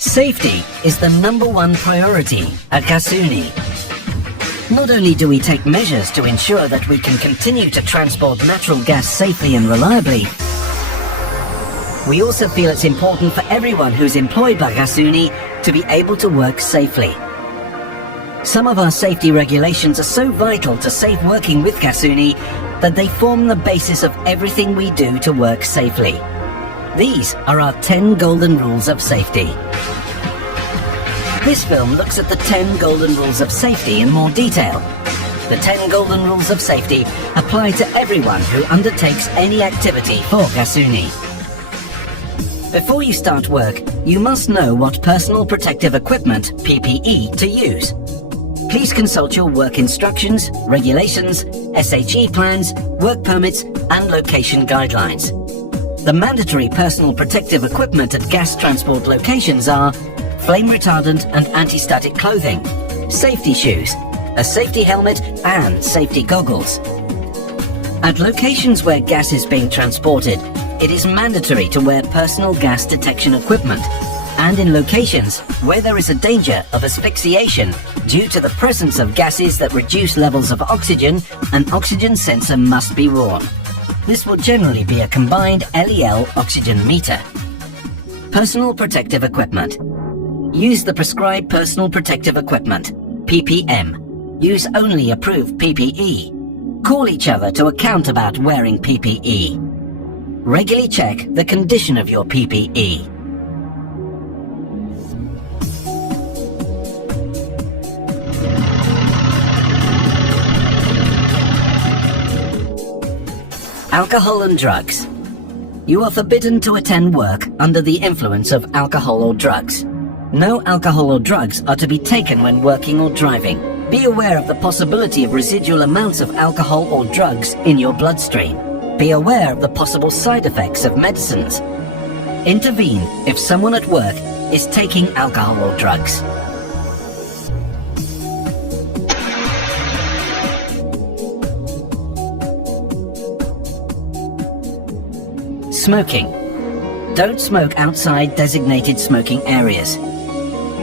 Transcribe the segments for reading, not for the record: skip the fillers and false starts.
Safety is the #1 priority at Gasuni. Not only do we take measures to ensure that we can continue to transport natural gas safely and reliably, we also feel it's important for everyone who's employed by Gasuni to be able to work safely. Some of our safety regulations are so vital to safe working with Gasuni that they form the basis of everything we do to work safely. These are our 10 golden rules of safety. This film looks at the 10 golden rules of safety in more detail. The 10 golden rules of safety apply to everyone who undertakes any activity for Gasuni. Before you start work, you must know what personal protective equipment, PPE, to use. Please consult your work instructions, regulations, SHE plans, work permits and location guidelines. The mandatory personal protective equipment at gas transport locations are flame retardant and anti-static clothing, safety shoes, a safety helmet and safety goggles. At locations where gas is being transported, it is mandatory to wear personal gas detection equipment, and in locations where there is a danger of asphyxiation due to the presence of gases that reduce levels of oxygen, an oxygen sensor must be worn. This will generally be a combined LEL oxygen meter. Personal protective equipment. Use the prescribed personal protective equipment, PPM. Use only approved PPE. Call each other to account about wearing PPE. Regularly check the condition of your PPE. Alcohol and drugs. You are forbidden to attend work under the influence of alcohol or drugs. No alcohol or drugs are to be taken when working or driving. Be aware of the possibility of residual amounts of alcohol or drugs in your bloodstream. Be aware of the possible side effects of medicines. Intervene if someone at work is taking alcohol or drugs. Smoking. Don't smoke outside designated smoking areas.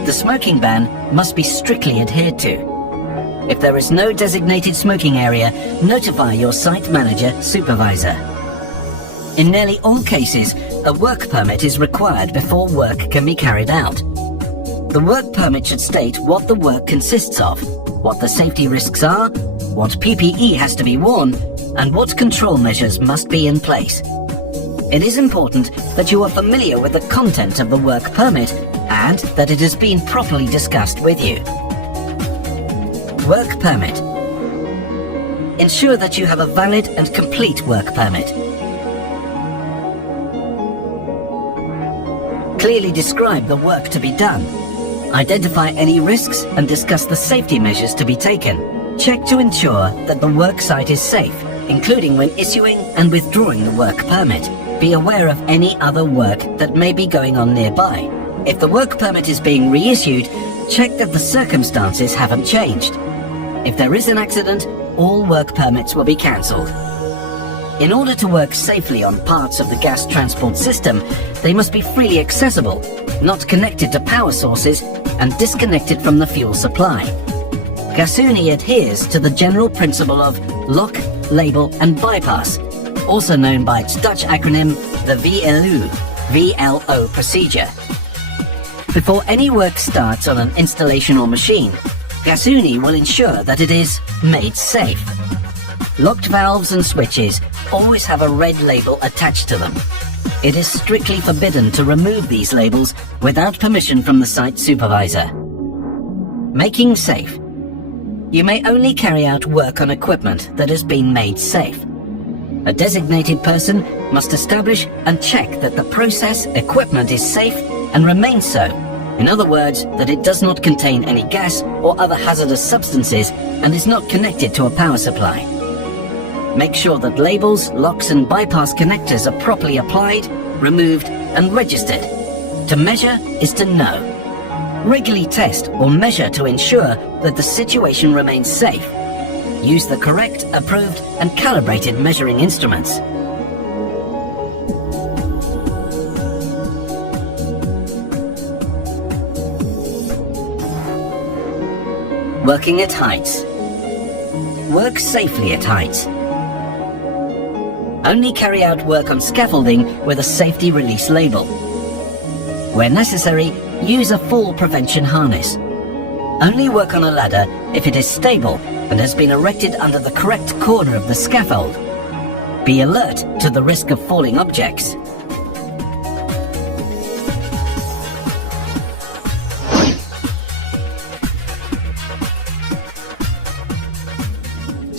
The smoking ban must be strictly adhered to. If there is no designated smoking area, notify your site manager supervisor. In nearly all cases, a work permit is required before work can be carried out. The work permit should state what the work consists of, what the safety risks are, what PPE has to be worn, and what control measures must be in place. It is important that you are familiar with the content of the work permit and that it has been properly discussed with you. Work permit. Ensure that you have a valid and complete work permit. Clearly describe the work to be done. Identify any risks and discuss the safety measures to be taken. Check to ensure that the work site is safe, including when issuing and withdrawing the work permit. Be aware of any other work that may be going on nearby. If the work permit is being reissued, check that the circumstances haven't changed. If there is an accident, all work permits will be cancelled. In order to work safely on parts of the gas transport system, they must be freely accessible, not connected to power sources, and disconnected from the fuel supply. Gasuni adheres to the general principle of lock, label and bypass, also known by its Dutch acronym, the VLO procedure. Before any work starts on an installation or machine, Gasuni will ensure that it is made safe. Locked valves and switches always have a red label attached to them. It is strictly forbidden to remove these labels without permission from the site supervisor. Making safe. You may only carry out work on equipment that has been made safe. A designated person must establish and check that the process equipment is safe and remains so. In other words, that it does not contain any gas or other hazardous substances and is not connected to a power supply. Make sure that labels, locks and bypass connectors are properly applied, removed and registered. To measure is to know. Regularly test or measure to ensure that the situation remains safe. Use the correct, approved and calibrated measuring instruments. Working at heights. Work safely at heights. Only carry out work on scaffolding with a safety release label. Where necessary, use a fall prevention harness. Only work on a ladder if it is stable and has been erected under the correct corner of the scaffold. Be alert to the risk of falling objects.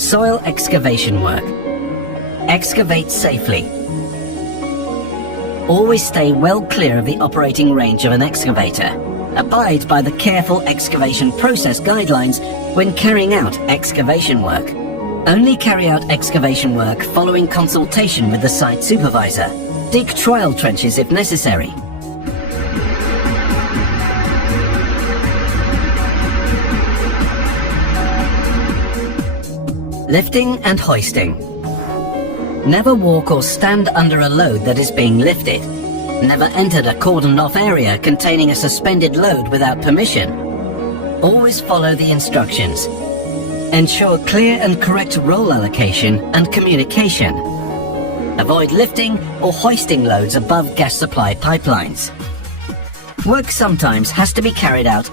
Soil excavation work. Excavate safely. Always stay well clear of the operating range of an excavator. Abide by the careful excavation process guidelines when carrying out excavation work. Only carry out excavation work following consultation with the site supervisor. Dig trial trenches if necessary. Lifting and hoisting. Never walk or stand under a load that is being lifted. Never enter a cordoned-off area containing a suspended load without permission. Always follow the instructions. Ensure clear and correct role allocation and communication. Avoid lifting or hoisting loads above gas supply pipelines. Work sometimes has to be carried out